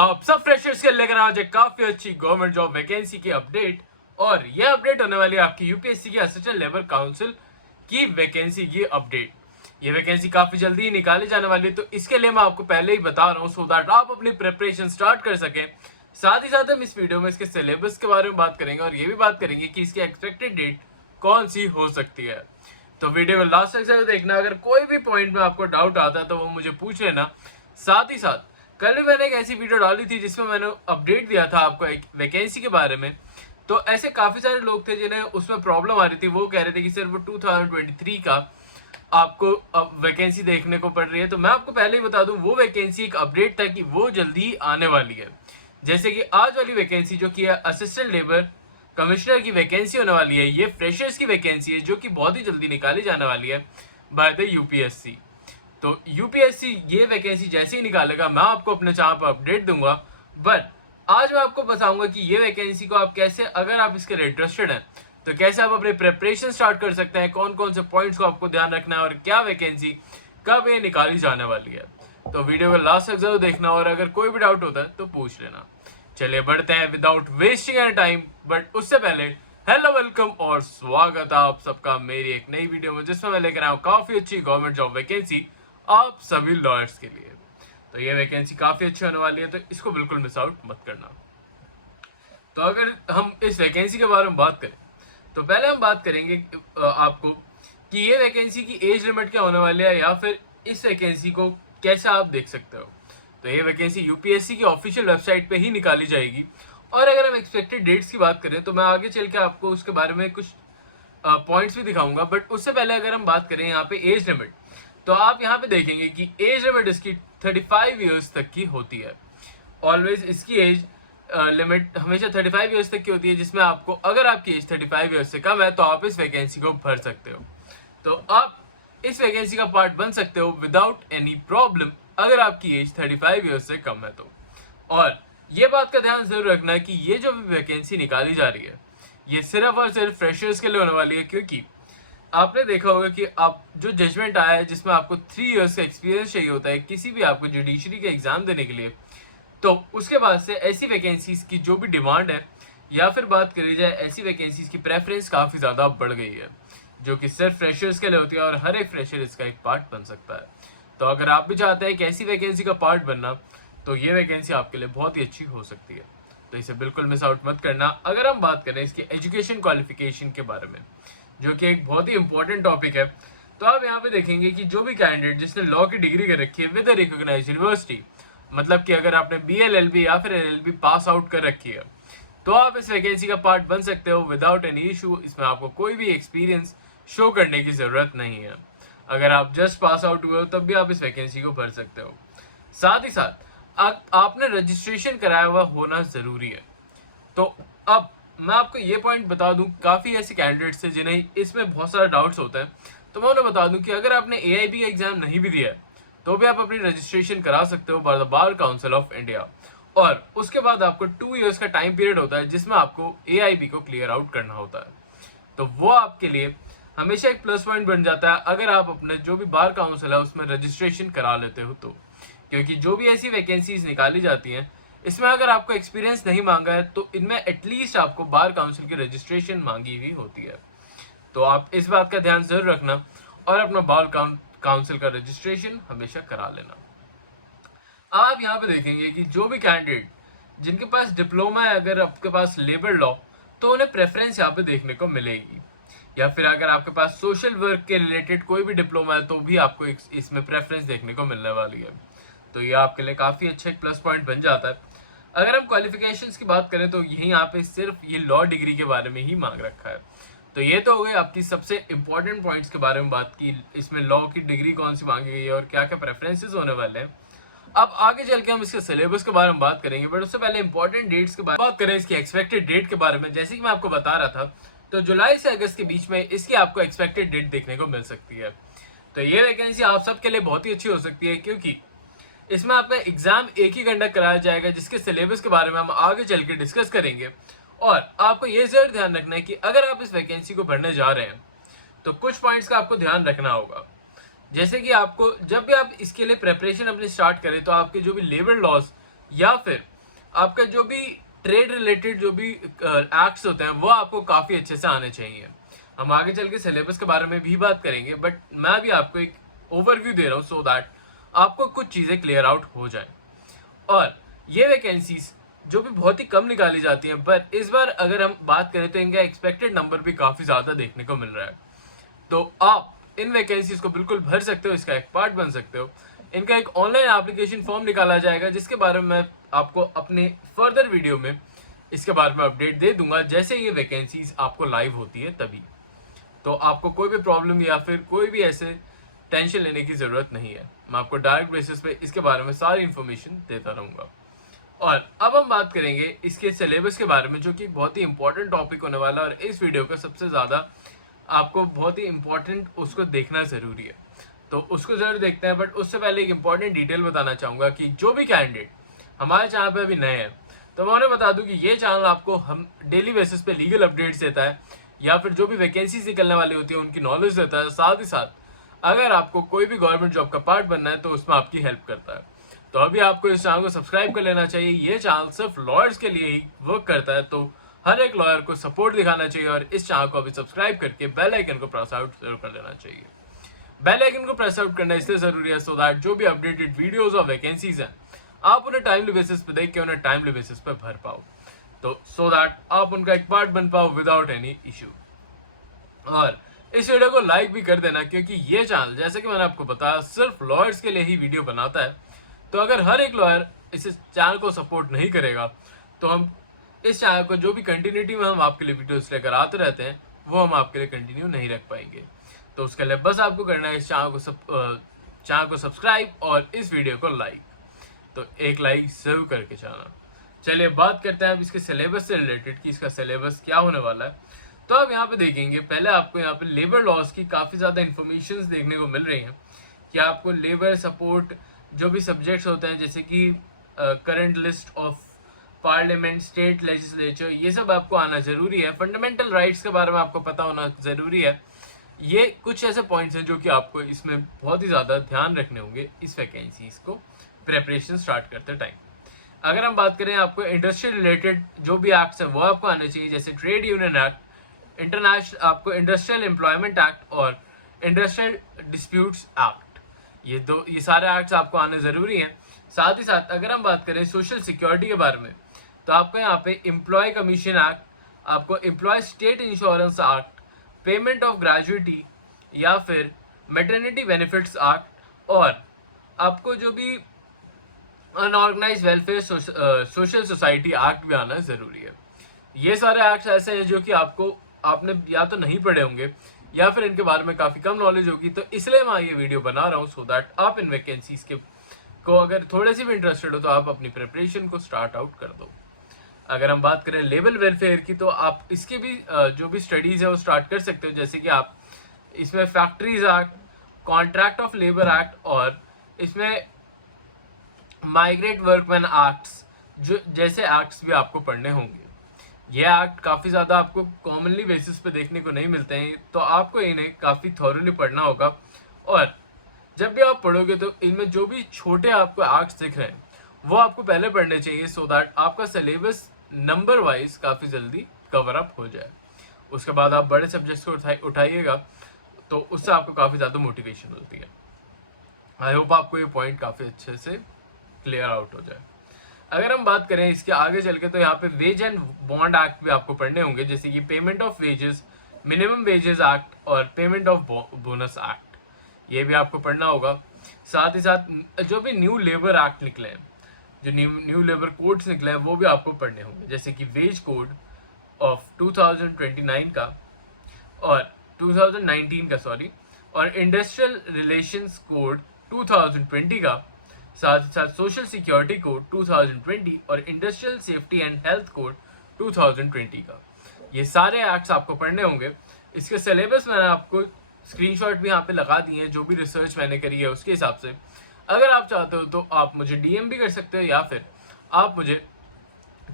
आप सब फ्रेशर्स के लेकर आज एक काफी अच्छी गवर्नमेंट जॉब वैकेंसी की अपडेट। और यह अपडेट होने वाली है आपकी यूपीएससी की असिस्टेंट लेबर काउंसिल की वैकेंसी की अपडेट। ये वैकेंसी काफी जल्दी ही निकाली जाने वाली है, तो इसके लिए मैं आपको पहले ही बता रहा हूँ सो दैट आप अपनी प्रिपरेशन स्टार्ट कर सकें। साथ ही साथ हम इस वीडियो में इसके सिलेबस के बारे में बात करेंगे और ये भी बात करेंगे कि इसकी एक्सपेक्टेड डेट कौन सी हो सकती है। तो वीडियो में लास्ट तक जरूर देखना। अगर कोई भी पॉइंट में आपको डाउट आता है तो वो मुझे पूछ लेना। साथ ही साथ कल भी मैंने एक ऐसी वीडियो डाली थी जिसमें मैंने अपडेट दिया था आपको एक वैकेंसी के बारे में। तो ऐसे काफी सारे लोग थे जिन्हें उसमें प्रॉब्लम आ रही थी। वो कह रहे थे कि सिर्फ 2023 का आपको वैकेंसी देखने को पड़ रही है। तो मैं आपको पहले ही बता दूं, वो वैकेंसी एक अपडेट था कि वो जल्दी आने वाली है। जैसे कि आज वाली वैकेंसी जो कि असिस्टेंट लेबर कमिश्नर की वैकेंसी होने वाली है, ये फ्रेशर्स की वैकेंसी है जो कि बहुत ही जल्दी निकाली जाने वाली है बाय द यूपीएससी। तो यूपीएससी ये वैकेंसी जैसे ही निकालेगा मैं आपको अपने चैनल पर अपडेट दूंगा। बट आज मैं आपको बताऊंगा कि ये वैकेंसी को आप कैसे, अगर आप इसके लिए इंटरेस्टेड हैं तो कैसे आप अपनी प्रिपरेशन स्टार्ट कर सकते हैं, कौन कौन से पॉइंट्स को आपको ध्यान रखना है और क्या वैकेंसी कब ये निकाली जाने वाली है। तो वीडियो को लास्ट तक जरूर देखना और अगर कोई भी डाउट होता है तो पूछ लेना। चलिए बढ़ते हैं without wasting any time. But उससे पहले हेलो, वेलकम और स्वागत है आप सबका मेरी एक नई वीडियो में जिसमें मैं लेकर आया हूँ काफी अच्छी गवर्नमेंट जॉब वैकेंसी आप सभी लॉयर्स के लिए। तो ये वैकेंसी काफी अच्छी होने वाली है, तो इसको बिल्कुल मिस आउट मत करना। तो अगर हम इस वैकेंसी के बारे में बात करें तो पहले हम बात करेंगे आपको कि ये वैकेंसी की एज लिमिट क्या होने वाली है या फिर इस वैकेंसी को कैसे आप देख सकते हो। तो ये वैकेंसी यूपीएससी की ऑफिशियल वेबसाइट पे ही निकाली जाएगी। और अगर हम एक्सपेक्टेड डेट्स की बात करें तो मैं आगे चल के आपको उसके बारे में कुछ पॉइंट्स भी दिखाऊंगा। बट उससे पहले अगर हम बात करें यहाँ पे एज लिमिट, तो आप यहाँ पे देखेंगे कि एज लिमिट इसकी 35 ईयर्स तक की होती है। ऑलवेज इसकी एज लिमिट हमेशा 35 ईयर्स तक की होती है, जिसमें आपको अगर आपकी एज 35 ईयर्स से कम है तो आप इस वैकेंसी को भर सकते हो। तो आप इस वैकेंसी का पार्ट बन सकते हो विदाउट एनी प्रॉब्लम अगर आपकी एज 35 ईयर्स से कम है तो। और ये बात का ध्यान जरूर रखना है कि ये जो भी वैकेंसी निकाली जा रही है ये सिर्फ और सिर्फ फ्रेशर्स के लिए होने वाली है, क्योंकि आपने देखा होगा कि आप जो जजमेंट आया है जिसमें आपको 3 इयर्स का एक्सपीरियंस चाहिए होता है किसी भी आपको जुडिशरी के एग्जाम देने के लिए। तो उसके बाद से ऐसी वैकेंसीज की जो भी डिमांड है या फिर बात करी जाए ऐसी वैकेंसीज की प्रेफरेंस काफ़ी ज़्यादा बढ़ गई है, जो कि सिर्फ फ्रेशर्स के लिए होती है और हर एक फ्रेशर इसका एक पार्ट बन सकता है। तो अगर आप भी चाहते हैं कि ऐसी वैकेंसी का पार्ट बनना, तो ये वैकेंसी आपके लिए बहुत ही अच्छी हो सकती है। तो इसे बिल्कुल मिस आउट मत करना। अगर हम बात करें इसकी एजुकेशन क्वालिफिकेशन के बारे में, जो कि एक बहुत ही इंपॉर्टेंट टॉपिक है, तो आप यहाँ पे देखेंगे कि जो भी कैंडिडेट जिसने लॉ की डिग्री कर रखी है विद अ रिकॉग्नाइज्ड यूनिवर्सिटी, मतलब कि अगर आपने BLLB या फिर LLB पास आउट कर रखी है तो आप इस वैकेंसी का पार्ट बन सकते हो विदाउट एनी इशू। इसमें आपको कोई भी एक्सपीरियंस शो करने की जरूरत नहीं है। अगर आप जस्ट पास आउट हुए हो तब भी आप इस वैकेंसी को भर सकते हो। साथ ही साथ आपने रजिस्ट्रेशन कराया हुआ होना जरूरी है। तो अब मैं आपको ये पॉइंट बता दूं, काफ़ी ऐसे कैंडिडेट्स हैं जिन्हें इसमें बहुत सारा डाउट्स होता है, तो मैं उन्हें बता दूं कि अगर आपने AIB का एग्जाम नहीं भी दिया है तो भी आप अपनी रजिस्ट्रेशन करा सकते हो by the bar council of India. और उसके बाद आपको 2 इयर्स का टाइम पीरियड होता है जिसमें आपको AIB को क्लियर आउट करना होता है। तो वो आपके लिए हमेशा एक प्लस पॉइंट बन जाता है अगर आप अपने जो भी बार काउंसिल है उसमें रजिस्ट्रेशन करा लेते हो तो। क्योंकि जो भी ऐसी वैकेंसीज निकाली जाती हैं इसमें अगर आपको एक्सपीरियंस नहीं मांगा है तो इनमें एटलीस्ट आपको बार काउंसिल की रजिस्ट्रेशन मांगी हुई होती है। तो आप इस बात का ध्यान जरूर रखना और अपना बार काउंसिल का रजिस्ट्रेशन हमेशा करा लेना। आप यहाँ पे देखेंगे कि जो भी कैंडिडेट जिनके पास डिप्लोमा है, अगर आपके पास लेबर लॉ, तो उन्हें प्रेफरेंस यहाँ पे देखने को मिलेगी। या फिर अगर आपके पास सोशल वर्क के रिलेटेड कोई भी डिप्लोमा है तो भी आपको इसमें प्रेफरेंस देखने को मिलने वाली है। तो ये आपके लिए काफ़ी अच्छा एक प्लस पॉइंट बन जाता है। अगर हम क्वालिफिकेशंस की बात करें तो यही यहाँ पे सिर्फ ये लॉ डिग्री के बारे में ही मांग रखा है। तो ये तो हो गई आपकी सबसे इंपॉर्टेंट पॉइंट्स के बारे में बात की, इसमें लॉ की डिग्री कौन सी मांगी गई है और क्या क्या प्रेफरेंसेस होने वाले हैं। अब आगे चल के हम इसके सिलेबस के बारे में बात करेंगे, बट उससे पहले इंपॉर्टेंट डेट्स के बारे में बात करें। इसकी एक्सपेक्टेड डेट के बारे में जैसे कि मैं आपको बता रहा था, तो जुलाई से अगस्त के बीच में इसकी आपको एक्सपेक्टेड डेट देखने को मिल सकती है। तो ये वैकेंसी आप सबके लिए बहुत ही अच्छी हो सकती है, क्योंकि इसमें आपका एग्जाम एक ही कंडक्ट कराया जाएगा जिसके सिलेबस के बारे में हम आगे चल के डिस्कस करेंगे। और आपको ये जरूर ध्यान रखना है कि अगर आप इस वैकेंसी को भरने जा रहे हैं तो कुछ पॉइंट्स का आपको ध्यान रखना होगा। जैसे कि आपको जब भी आप इसके लिए प्रेपरेशन अपनी स्टार्ट करें तो आपके जो भी लेबर लॉज या फिर आपका जो भी ट्रेड रिलेटेड जो भी एक्ट्स होते हैं वो आपको काफ़ी अच्छे से आने चाहिए। हम आगे चल के सिलेबस के बारे में भी बात करेंगे, बट मैं अभी आपको एक ओवरव्यू दे रहा हूँ सो दैट आपको कुछ चीज़ें क्लियर आउट हो जाए। और ये वैकेंसीज जो भी बहुत ही कम निकाली जाती हैं, पर इस बार अगर हम बात करें तो इनका एक्सपेक्टेड नंबर भी काफ़ी ज़्यादा देखने को मिल रहा है। तो आप इन वैकेंसीज को बिल्कुल भर सकते हो, इसका एक पार्ट बन सकते हो। इनका एक ऑनलाइन एप्लीकेशन फॉर्म निकाला जाएगा जिसके बारे में मैं आपको अपने फर्दर वीडियो में इसके बारे में अपडेट दे दूंगा जैसे ये वैकेंसीज आपको लाइव होती है तभी। तो आपको कोई भी प्रॉब्लम या फिर कोई भी ऐसे टेंशन लेने की ज़रूरत नहीं है। मैं आपको डायरेक्ट बेसिस पे इसके बारे में सारी इन्फॉर्मेशन देता रहूँगा। और अब हम बात करेंगे इसके सिलेबस के बारे में, जो कि बहुत ही इंपॉर्टेंट टॉपिक होने वाला है और इस वीडियो का सबसे ज़्यादा आपको बहुत ही इंपॉर्टेंट उसको देखना ज़रूरी है, तो उसको ज़रूर देखते हैं। बट उससे पहले एक इंपॉर्टेंट डिटेल बताना चाहूँगा कि जो भी कैंडिडेट हमारे चैनल पे अभी नए हैं तो मैं उन्हें बता दूं कि ये चैनल आपको हम डेली बेसिस पे लीगल अपडेट्स देता है या फिर जो भी वैकेंसीज निकलने वाली होती है उनकी नॉलेज देता है। साथ ही साथ अगर आपको कोई भी गवर्नमेंट जॉब का पार्ट बनना है तो उसमें आपकी हेल्प करता है। तो अभी आपको इस चैनल को सब्सक्राइब कर लेना चाहिए। ये चैनल सिर्फ लॉयर्स के लिए ही वर्क करता है, तो हर एक लॉयर को सपोर्ट दिखाना चाहिए और इस चैनल को अभी सब्सक्राइब करके बेल आइकन को प्रेस आउट जरूर कर लेना चाहिए। बेल आइकन को प्रेस आउट करना इसलिए जरूरी है सो दैट जो भी अपडेटेड वीडियोस और वैकेंसीज हैं आप उन्हें टाइमली बेसिस पे देख के उन्हें टाइमली बेसिस पे भर पाओ, तो सो दैट आप उनका एक पार्ट बन पाओ विदाउट एनी इशू। और इस वीडियो को लाइक भी कर देना क्योंकि ये चैनल जैसे कि मैंने आपको बताया सिर्फ लॉयर्स के लिए ही वीडियो बनाता है। तो अगर हर एक लॉयर इस चैनल को सपोर्ट नहीं करेगा तो हम इस चैनल को जो भी कंटिन्यूटी में हम आपके लिए वीडियोस लेकर आते रहते हैं वो हम आपके लिए कंटिन्यू नहीं रख पाएंगे। तो उसके लिए बस आपको करना है इस चैनल को सब्सक्राइब और इस वीडियो को लाइक, तो एक लाइक जरूर करके जाना। चलिए बात करते हैं अब इसके सिलेबस से रिलेटेड कि इसका सिलेबस क्या होने वाला है। तो आप यहाँ पे देखेंगे पहले आपको यहाँ पे लेबर लॉज की काफ़ी ज़्यादा इन्फॉर्मेशन देखने को मिल रही हैं कि आपको लेबर सपोर्ट जो भी सब्जेक्ट्स होते हैं जैसे कि current list of parliament, state legislature, ये सब आपको आना ज़रूरी है। फंडामेंटल राइट्स के बारे में आपको पता होना ज़रूरी है। ये कुछ ऐसे पॉइंट्स हैं जो कि आपको इसमें बहुत ही ज़्यादा ध्यान रखने होंगे इस वैकेंसीज को प्रेपरेशन स्टार्ट करते टाइम। अगर हम बात करें आपको इंडस्ट्री रिलेटेड जो भी एक्ट्स हैं वो आपको आने चाहिए, जैसे ट्रेड यूनियन एक्ट, इंटरनेशनल आपको इंडस्ट्रियल एम्प्लॉयमेंट एक्ट और इंडस्ट्रियल डिस्प्यूट्स एक्ट, ये सारे एक्ट्स आपको आने ज़रूरी हैं। साथ ही साथ अगर हम बात करें सोशल सिक्योरिटी के बारे में तो आपको यहाँ पे एम्प्लॉय कमीशन एक्ट, आपको employ state insurance act, payment of gratuity या फिर मैटरनिटी बेनिफिट्स एक्ट और आपको जो भी unorganised welfare social society act भी आना ज़रूरी है। ये सारे एक्ट्स ऐसे हैं जो कि आपने या तो नहीं पढ़े होंगे या फिर इनके बारे में काफ़ी कम नॉलेज होगी, तो इसलिए मैं ये वीडियो बना रहा हूँ सो दैट आप इन वैकेंसीज को अगर थोड़े से भी इंटरेस्टेड हो तो आप अपनी प्रिपरेशन को स्टार्ट आउट कर दो। अगर हम बात करें लेबर वेलफेयर की तो आप इसकी भी जो भी स्टडीज़ है वो स्टार्ट कर सकते हो, जैसे कि आप इसमें factories act, contract of labour act और इसमें माइग्रेट वर्कमैन एक्ट्स जो जैसे एक्ट्स भी आपको पढ़ने होंगे। ये एक्ट काफ़ी ज़्यादा आपको कॉमनली बेसिस पे देखने को नहीं मिलते हैं, तो आपको इन्हें काफ़ी थॉरली पढ़ना होगा। और जब भी आप पढ़ोगे तो इनमें जो भी छोटे आपको एक्ट्स दिख रहे हैं वो आपको पहले पढ़ने चाहिए सो दैट आपका सिलेबस नंबर वाइज काफ़ी जल्दी कवर अप हो जाए। उसके बाद आप बड़े सब्जेक्ट्स को उठाइएगा तो उससे आपको काफ़ी ज़्यादा मोटिवेशन मिलती है। आई होप आपको ये पॉइंट काफ़ी अच्छे से क्लियर आउट हो जाए। अगर हम बात करें इसके आगे चल के तो यहाँ पे वेज एंड बॉन्ड एक्ट भी आपको पढ़ने होंगे, जैसे कि payment of wages, minimum wages act और पेमेंट ऑफ बोनस एक्ट, ये भी आपको पढ़ना होगा। साथ ही साथ जो भी न्यू लेबर एक्ट निकले हैं, जो न्यू लेबर कोड्स निकले हैं वो भी आपको पढ़ने होंगे, जैसे कि वेज कोड ऑफ 2029 का और 2019 का और इंडस्ट्रियल रिलेशंस कोड 2020 का, साथ ही साथ सोशल सिक्योरिटी कोड 2020 और industrial safety and health code 2020 का। ये सारे एक्ट्स आपको पढ़ने होंगे। इसके सिलेबस मैंने आपको स्क्रीनशॉट भी यहाँ पे लगा दिए हैं जो भी रिसर्च मैंने करी है उसके हिसाब से। अगर आप चाहते हो तो आप मुझे डीएम भी कर सकते हो या फिर आप मुझे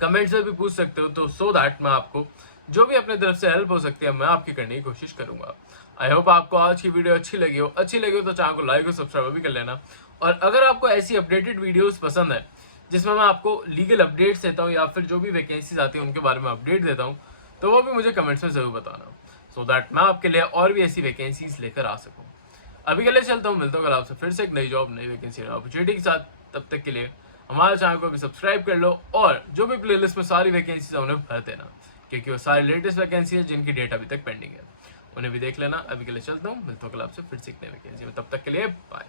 कमेंट से भी पूछ सकते हो, तो सो दैट मैं आपको जो भी अपने तरफ से हेल्प हो सकती है मैं आपकी करने की कोशिश करूंगा। आई होप आपको आज की वीडियो अच्छी लगी हो तो चैनल को लाइक और सब्सक्राइब भी कर लेना। और अगर आपको ऐसी अपडेटेड वीडियोस पसंद है जिसमें मैं आपको लीगल अपडेट्स देता हूँ या फिर जो भी वैकेंसीज आती हैं उनके बारे में अपडेट देता हूँ, तो वो भी मुझे कमेंट्स में ज़रूर बताना, सो दैट मैं आपके लिए और भी ऐसी वैकेंसीज लेकर आ सकूँ। अभी के लिए चलता हूँ, मिलता हूँ कल आपसे फिर से एक नई जॉब, नई वैकेंसी, अपॉर्चुनिटी के साथ। तब तक के लिए हमारे चैनल को भी सब्सक्राइब कर लो और जो भी प्लेलिस्ट में सारी वैकेंसीज है उन्हें भर देना, क्योंकि वो सारी लेटेस्ट वैकेंसी है जिनकी डेट अभी तक पेंडिंग है, उन्हें भी देख लेना। अभी के लिए चलता हूँ, मिलता हूँ कल आपसे फिर से एक नई वैकेंसी में, तब तक के लिए बाय।